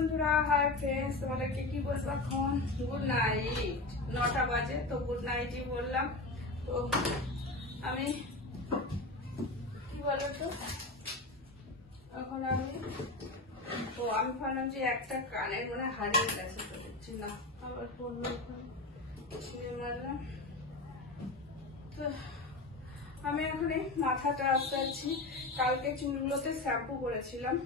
বন্ধুরা, hi friends, তোমাদেরকে কি বলবো এখন? Good night. 9টা বাজে, তো গুড নাইটই বললাম। তো আমি কি বলতো, এখন আমি ভাবলাম যে একটা কানের মানে হারিয়ে গেছে, তো দেখছি না, আবার পড়লো ছিঁড়ে মারলাম। তো আমি এখন এই মাথাটা আসছি। কালকে চুলগুলোতে শ্যাম্পু করেছিলাম,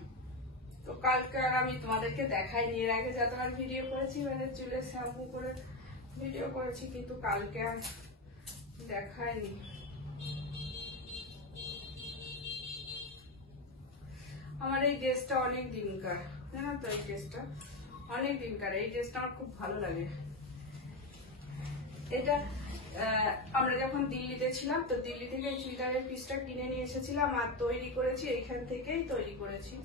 তো কালকে আর আমি তোমাদেরকে দেখাইনি। এর আগে যতবার ভিডিও করেছি মানে চুলে শ্যাম্পু করে ভিডিও করেছি, কিন্তু কালকে আর দেখাইনি। আমার এই ড্রেসটা অনেক দিনকার, জানো তো? এই ড্রেসটা অনেক দিনকার। এই ড্রেসটা আমার খুব ভালো লাগে। এটা আমরা যখন দিল্লিতে ছিলাম, তো দিল্লি থেকে এই চুড়িদারের পিসটা কিনে নিয়ে এসেছিলাম আর তৈরি করেছি। এইখান থেকেই তৈরি করেছি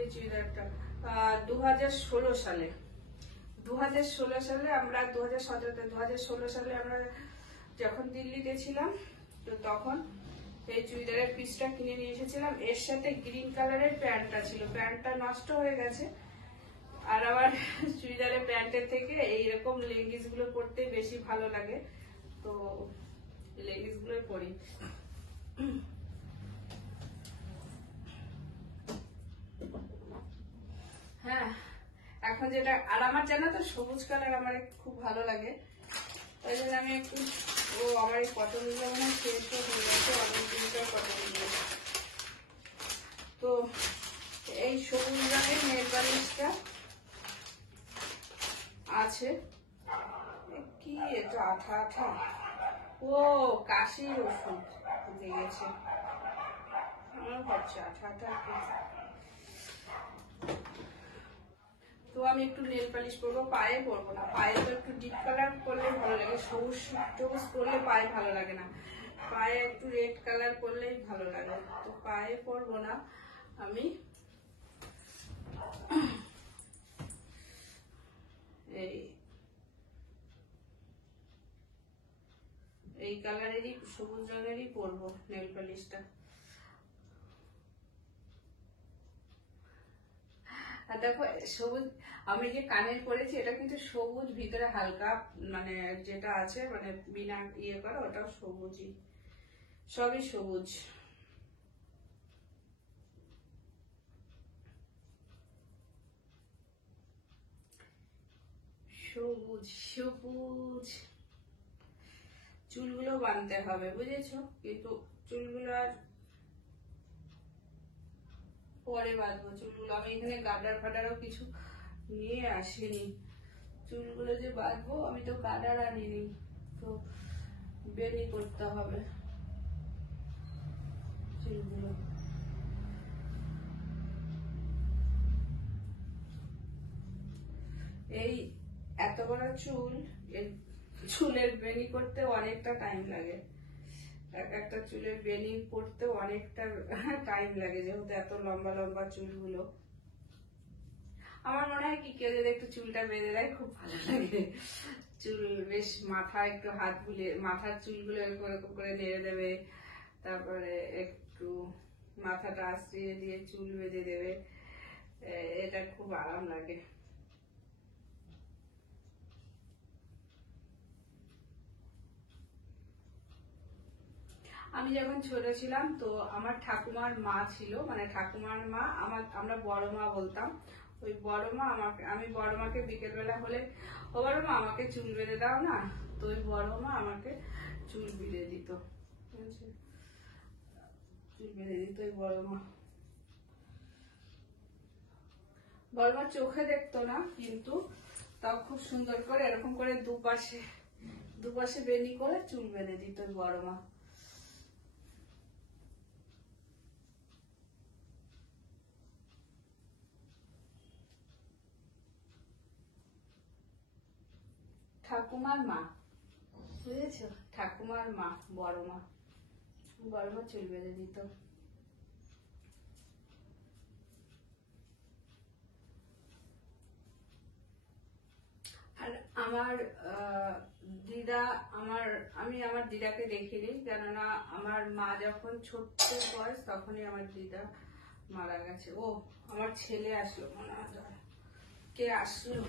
এই চুড়িদারটা 2016 সালে। 2016 সালে আমরা 2016 সালে আমরা যখন দিল্লিতে ছিলাম, তো তখন এই চুড়িদারের পিসটা কিনে নিয়ে এসেছিলাম। এর সাথে গ্রিন কালারের প্যান্টটা ছিল, প্যান্টটা নষ্ট হয়ে গেছে। আর আবার চুড়িদারের প্যান্টের থেকে এইরকম লেগিংস গুলো পরতে বেশি ভালো লাগে, তো লেগিংস গুলোই পরি। হ্যাঁ, এখন যেটা আর আমার জানো তো, সবুজ কালার আমার খুব ভালো লাগে। তাই জন্য আমি একটু আমার এই কটন গুলো মানে শেষ হয়ে গেছে, অনেক দিনকার কটন গুলো। তো এই সবুজ রঙের নেল পালিশটা আছে। কি এটা আঠা আঠা, ও কাশির ওষুধ দিয়েছে আমার, হচ্ছে আঠা আঠা। তো আমি একটু নেল পালিশ করবো, পায়ে পরবো না। পায়ে তো একটু ডিপ কালার করলে ভালো লাগে, সবুজ সবুজ করলে পায়ে ভালো লাগে না। পায়ে একটু রেড কালার করলেই ভালো লাগে, তো পায়ে পরবো না আমি। এই কালারেরই সবুজ রঙেরই পরবো নেল পালিশটা। আর দেখো, সবুজ আমি যে কানের পরেছি এটা কিন্তু সবুজ, ভিতরে হালকা মানে যেটা আছে মানে বিনা ইয়ে করা, ওটাও সবুজই, সবই সবুজ। সবুজ সবুজ। চুলগুলো বাঁধতে হবে, বুঝেছো? কিন্তু চুলগুলো আর পরে বাঁধবো। চুলগুলো আমি এখানে গাডার ফাডারও কিছু নিয়ে আসিনি। চুলগুলো যে বাঁধবো, আমি তো গাডার আনিনি, তো বেনি করতে হবে চুলগুলো। এই এত বড় চুল, চুলের বেনি করতে অনেকটা টাইম লাগে। একটা চুলের বেনি করতে অনেকটা টাইম লাগে, যেহেতু এত লম্বা লম্বা চুলগুলো। আমার মনে হয় কি, কেউ যদি একটু চুলটা বেঁধে দেয় খুব ভালো লাগে। চুল বেশ মাথা একটু হাত বুলিয়ে মাথার চুলগুলো এরকম করে নেড়ে দেবে, তারপরে একটু মাথাটা আশ্রিয়ে দিয়ে চুল বেঁধে দেবে, এটা খুব আরাম লাগে। আমি যখন ছোট ছিলাম, তো আমার ঠাকুমার মা ছিল, মানে ঠাকুমার মা আমরা বড় মা বলতাম। ওই বড় মা আমি বড় মাকে বিকেলবেলা হলে, ও বড় মা আমাকে চুল বেঁধে দাও না, তো ওই বড় মা আমাকে চুল বেঁধে দিত, চুল বেঁধে দিত ওই বড় মা। বড় মা চোখে দেখতো না, কিন্তু তাও খুব সুন্দর করে এরকম করে দুপাশে বেনি করে চুল বেঁধে দিত ওই বড় মা। ঠাকুমার মা, বুঝেছো? ঠাকুমার মা, বড় মা চুল বেঁধে দিত। আর আমার দিদা, আমি আমার দিদাকে দেখিনি, কেননা আমার মা যখন ছোট্ট বয়স তখনই আমার দিদা মারা গেছে। ও আমার ছেলে আসলো মনে হয়। কে আসলো।